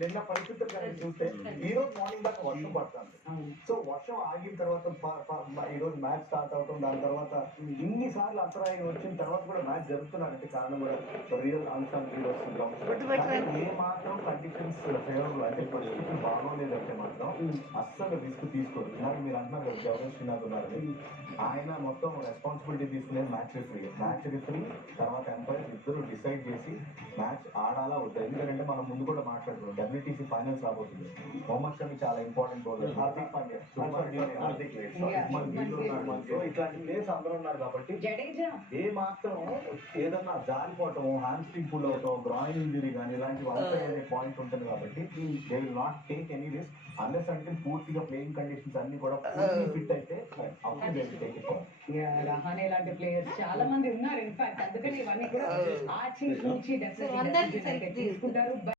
నిన్న పరిస్థితులు కనుక చూస్తే ఈ రోజు మార్నింగ్ దాకా వర్షం పడుతుంది. సో వర్షం ఆగిన తర్వాత ఈ రోజు మ్యాచ్ స్టార్ట్ అవుతుంది. దాని తర్వాత ఇన్ని సార్లు అంతరాయం వచ్చిన తర్వాత కూడా మ్యాచ్ జరుగుతున్నారంటే కారణం కూడా రియల్ అన్సన్ హీరోస్ ఏ మాత్రం కండిషన్స్ ఫేవరబుల్ అంటే పరిస్థితులు బాగోలేదంటే మాత్రం అస్సలు రిస్క్ తీసుకోరు. నాకు మీరు అంటున్నారు కదా జవహర్ శ్రీనాథ్ ఉన్నారు, ఆయన మొత్తం రెస్పాన్సిబిలిటీ తీసుకునేది మ్యాచ్ రిఫరీ తర్వాత ఎంపైర్ ఇద్దరు డిసైడ్ చేసి మ్యాచ్ ఆడాలా వద్దా. ఎందుకంటే మనం ముందు కూడా మాట్లాడుతున్నాం WTC ఫైనల్స్ రాబోతుంది. మొహమ్మద్ షమి చాలా ఇంపార్టెంట్ బౌలర్, హార్దిక్ పాండ్యా ఇట్లాంటి ప్లేయర్స్ అందరూ ఉన్నారు కాబట్టి ఏ మాత్రం ఏదన్నా జారిపోవటం, హ్యామ్స్ట్రింగ్ పుల్ అవటం, గ్రాయిన్ ఇంజరీ కానీ ఇలాంటివి అవుతాయనే పాయింట్ ఉంటుంది కాబట్టి they will not take any risk unless అంటే పూర్తిగా ప్లేయింగ్ కండిషన్స్ అన్ని కూడా ఫిట్ అయితే అప్పుడు they will take it. Rahane లాంటి ప్లేయర్స్ చాలా మంది ఉన్నారు. ఇన్ఫాక్ట్ అందుకని ఇవన్నీ కూడా ఆచి నుంచి డెఫినెట్లీ తీసుకుంటారు.